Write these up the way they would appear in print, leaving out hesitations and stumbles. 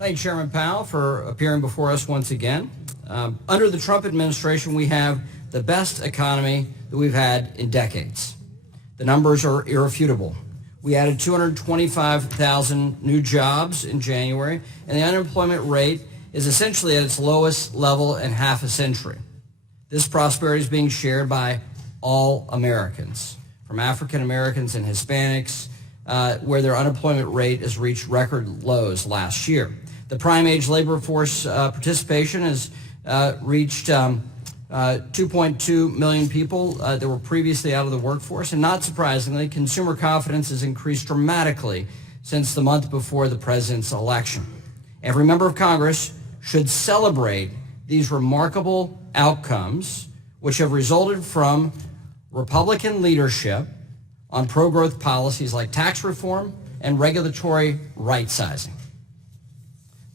Thank you, Chairman Powell, for appearing before us once again. Under the Trump administration, we have the best economy that we've had in decades. The numbers are irrefutable. We added 225,000 new jobs in January, and the unemployment rate is essentially at its lowest level in half a century. This prosperity is being shared by all Americans, from African Americans and Hispanics, where their unemployment rate has reached record lows last year. The prime age labor force participation has reached 2.2 million people that were previously out of the workforce, and not surprisingly, consumer confidence has increased dramatically since the month before the president's election. Every member of Congress should celebrate these remarkable outcomes, which have resulted from Republican leadership on pro-growth policies like tax reform and regulatory right-sizing.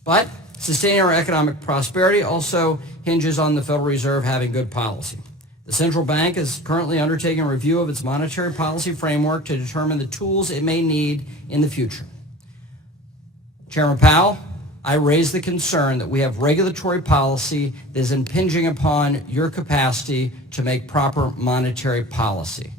But sustaining our economic prosperity also hinges on the Federal Reserve having good policy. The central bank is currently undertaking a review of its monetary policy framework to determine the tools it may need in the future. Chairman Powell, I raise the concern that we have regulatory policy that is impinging upon your capacity to make proper monetary policy.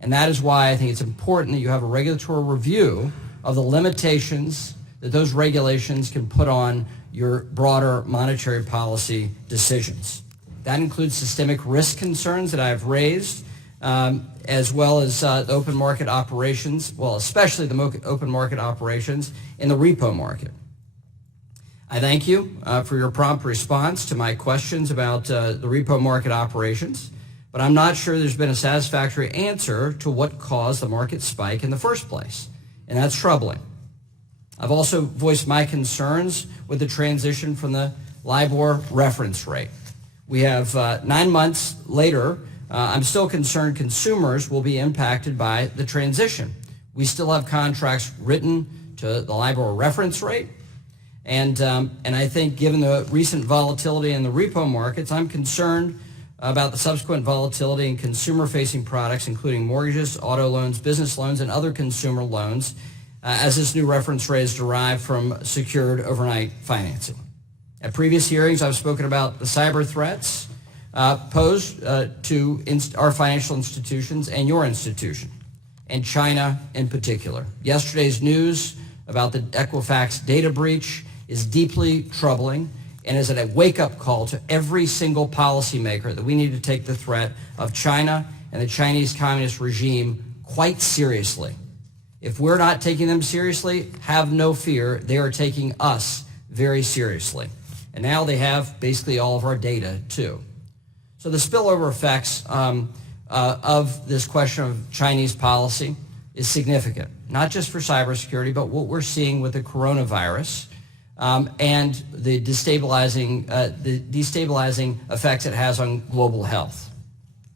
And that is why I think it's important that you have a regulatory review of the limitations that those regulations can put on your broader monetary policy decisions. That includes systemic risk concerns that I have raised, as well as the open market operations, well, especially the open market operations in the repo market. I thank you for your prompt response to my questions about the repo market operations, but I'm not sure there's been a satisfactory answer to what caused the market spike in the first place, and that's troubling. I've also voiced my concerns with the transition from the LIBOR reference rate. We have 9 months later, I'm still concerned consumers will be impacted by the transition. We still have contracts written to the LIBOR reference rate, and I think given the recent volatility in the repo markets, I'm concerned about the subsequent volatility in consumer-facing products, including mortgages, auto loans, business loans, and other consumer loans, as this new reference rate is derived from secured overnight financing. At previous hearings, I've spoken about the cyber threats posed to our financial institutions and your institution, and China in particular. Yesterday's news about the Equifax data breach is deeply troubling and is a wake-up call to every single policymaker that we need to take the threat of China and the Chinese Communist regime quite seriously. If we're not taking them seriously, have no fear. They are taking us very seriously. And now they have basically all of our data, too. So the spillover effects of this question of Chinese policy is significant, not just for cybersecurity, but what we're seeing with the coronavirus and the destabilizing effects it has on global health.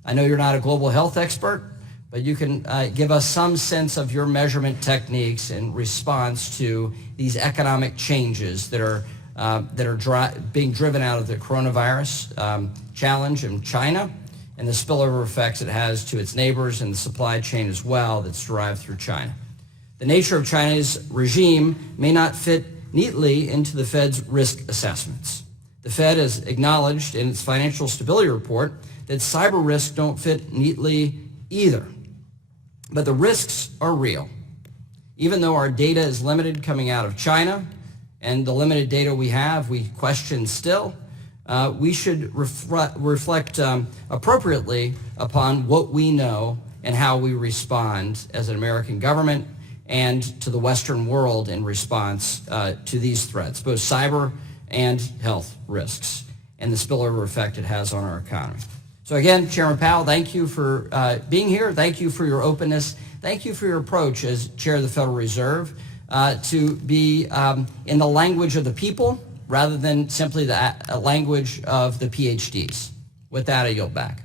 I know you're not a global health expert, but you can give us some sense of your measurement techniques in response to these economic changes that are being driven out of the coronavirus challenge in China and the spillover effects it has to its neighbors and the supply chain as well that's derived through China. The nature of China's regime may not fit neatly into the Fed's risk assessments. The Fed has acknowledged in its financial stability report that cyber risks don't fit neatly either. But the risks are real. Even though our data is limited coming out of China, and the limited data we have, we question still, we should reflect appropriately upon what we know and how we respond as an American government and to the Western world in response to these threats, both cyber and health risks, and the spillover effect it has on our economy. So again, Chairman Powell, thank you for being here. Thank you for your openness. Thank you for your approach as Chair of the Federal Reserve to be in the language of the people rather than simply the language of the PhDs. With that, I yield back.